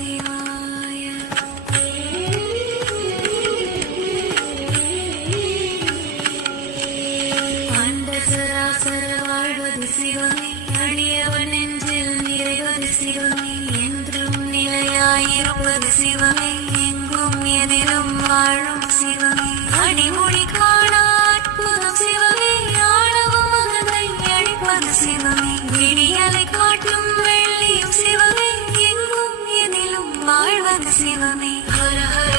சிவாய. அண்ட சராசர வாழ்வது சிவமே, அடியவன் நெஞ்சில் நிறைவது சிவமே, என்றும் நிலையாயிருப்பது சிவமே, எங்கும் எதிலும் வாழும் சிவமே, அடிமுடி காணா அற்புதம் சிவமே, ஆணவம் அகந்தை அழிப்பது சிவமே, விடியலை காட்டும் வெள்ளியும் சிவமே, எங்கும் எதிலும் வாழ்வது சிவமே. ஹர ஹர